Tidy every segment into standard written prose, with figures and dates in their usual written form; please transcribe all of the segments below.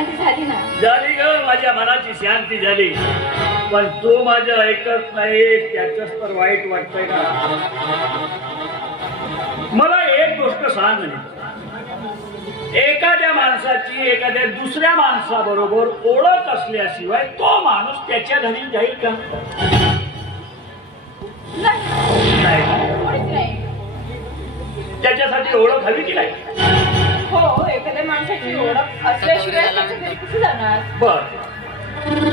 शांती झाली ना? झाली ग, माझ्या मनाची शांती झाली. पण तू माझं ऐकत नाही, त्याच तर वाईट वाटतंय ना. मला एक गोष्ट सांग, एखाद्या माणसाची एखाद्या दुसऱ्या माणसाबरोबर ओळख असल्याशिवाय तो माणूस त्याच्या घरी जाईल का? नाही. त्याच्यासाठी ओळख हवी की नाही? हो, एखाद्या माणसाची ओळख असल्याशिवाय त्याच्या घरी कुठे जाणार? बर,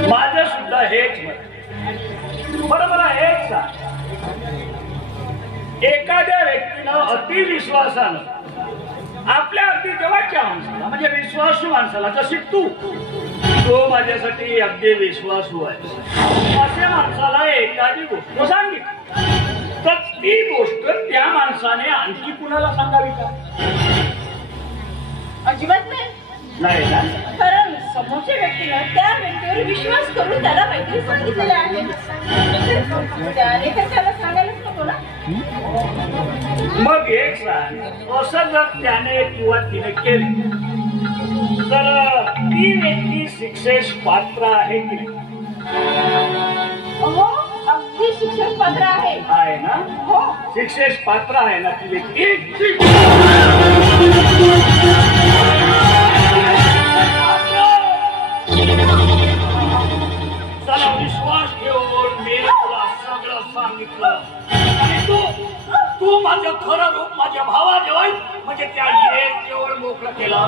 माझं सुद्धा हेच मत. बरं, मला हेच सांग, एखाद्या व्यक्तीनं अतिविश्वासानं आपल्या अगदी जवळच्या माणसाला, म्हणजे विश्वासू माणसाला, जशी तू माझ्यासाठी अगदी विश्वासू आहे, अशा माणसाला एखादी गोष्ट सांगितली तर ती गोष्ट त्या माणसाने आणखी कुणाला सांगावी का? अजिबात नाही ना. कारण समोरच्या व्यक्तीनं त्या व्यक्तीवर विश्वास करून त्याला काहीतरी सांगितलेलं आहे, त्याने तर त्याला सांगायलाच नको ना. मग एक सांग, असं जर त्याने किंवा तिने केली तर ती व्यक्ती शिक्षेस पात्र आहे की नाही? हो, अगदी शिक्षेस पात्र आहे ना? हो, शिक्षेस पात्र आहे ना ती व्यक्ती. चला, विश्वास ठेवून मी तुला सगळं सांगितलं आणि तू माझं खरं रूप माझ्या भावाजवळ, म्हणजे त्या जवळ मोकळं केलं.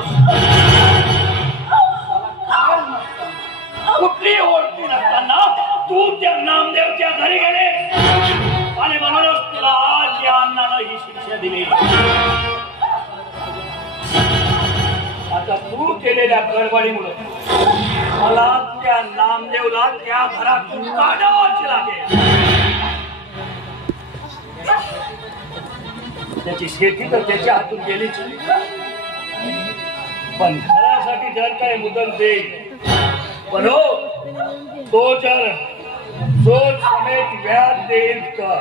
कुठली ओळखी नसताना तू त्या नामदेवच्या घरी गेले आणि म्हणूनच तुला आज या अण्णानं ही शिक्षा दिली. आता तू केलेल्या गडबडीमुळे मला त्या नामदेवला त्या घरातून काढावंच लागेल. त्याची शेती तर त्याच्या हातून गेलीच, पण घरासाठी जर काही मुदत देईल, पण हो, तो जर सोच समेत व्याज देईल तर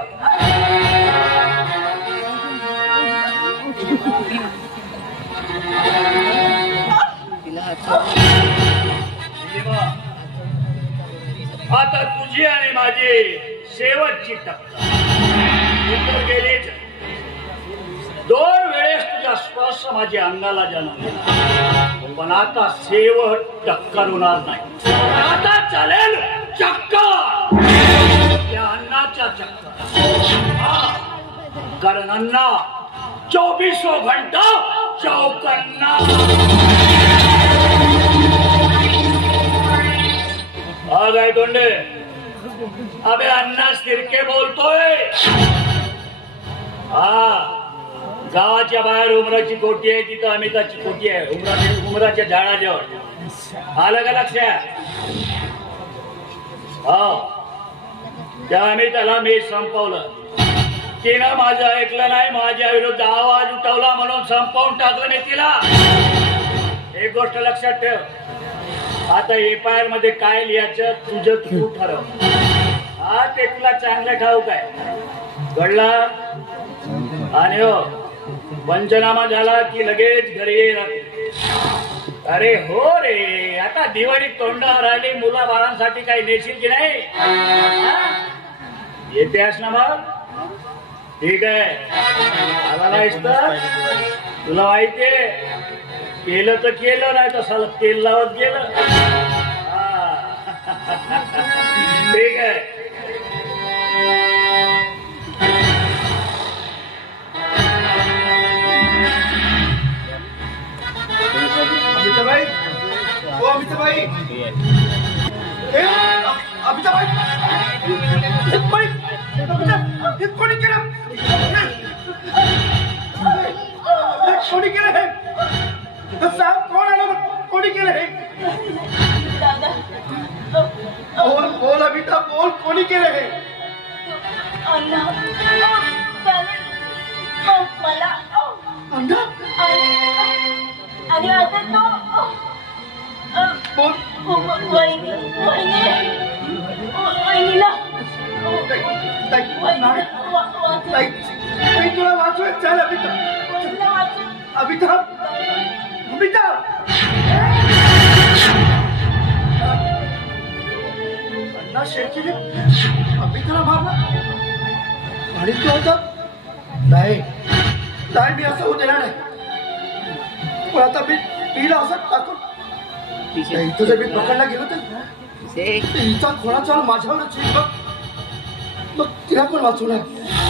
आता तुझी आणि माझी शेवटची टक्कर गेलीच. 2 वेळेस तुझा स्पर्श माझ्या अंगाला जाणवला, पण आता शेवट टक्कर होणार नाही. आता चालेल चक्कर, त्या अन्नाच्या चक्कर. कारण अन्ना 24 घंटा चौकन्ना. हा काय तोंडे, अबे अण्णा सिरके बोलतोय. हा, गावाच्या बाहेर उमराची कोटी आहे, तिथं अमिताची कोटी आहे, उमराच्या झाडाजवळ. आलं का लक्षात? हो, त्या अमिताला मी संपवलं. तिनं माझं ऐकलं नाही, माझ्या विरुद्ध आवाज उठवला म्हणून संपवून टाकलं मी तिला. एक गोष्ट लक्षात ठेव, आता एफआयआर मध्ये काय लिहायचं तुझं तू ठरव. हा, ते तुला चांगलं ठाऊक आहे. कळला? आणि हो, पंचनामा झाला की लगेच घरी ये. अरे हो रे, आता दिवाळी तोंडावर आली, मुला बाळांसाठी काही नेशील की नाही? येतेस ना मग? ठीक आहे, आला नाहीस तर तुला माहितीये, केलं तर केलं, नाही तर तेल लावत गेलं. ठीक आहे. अमिताबाई, ओ अमिताबाई, अमिताबाई, हे कोणी केलं? कोणी केलं हे? सांग, कोण आलं? कोणी केलं हे? बोल बोल अमिता, बोल, कोणी केलं हे? मला आणि आता तो वहिनीला तुला वाचवायचं चाल. अमिता, अमिता, अमिता. त्याची आम्ही त्याला मारला आणि काय होतं नाही नाही मी असं होऊ देणार नाही पण आता मी तिला असं टाकून इथं जर मी पकडला गेलो तर तिचा खोळाचा माझ्यावरच मग तिला पण वाचवणार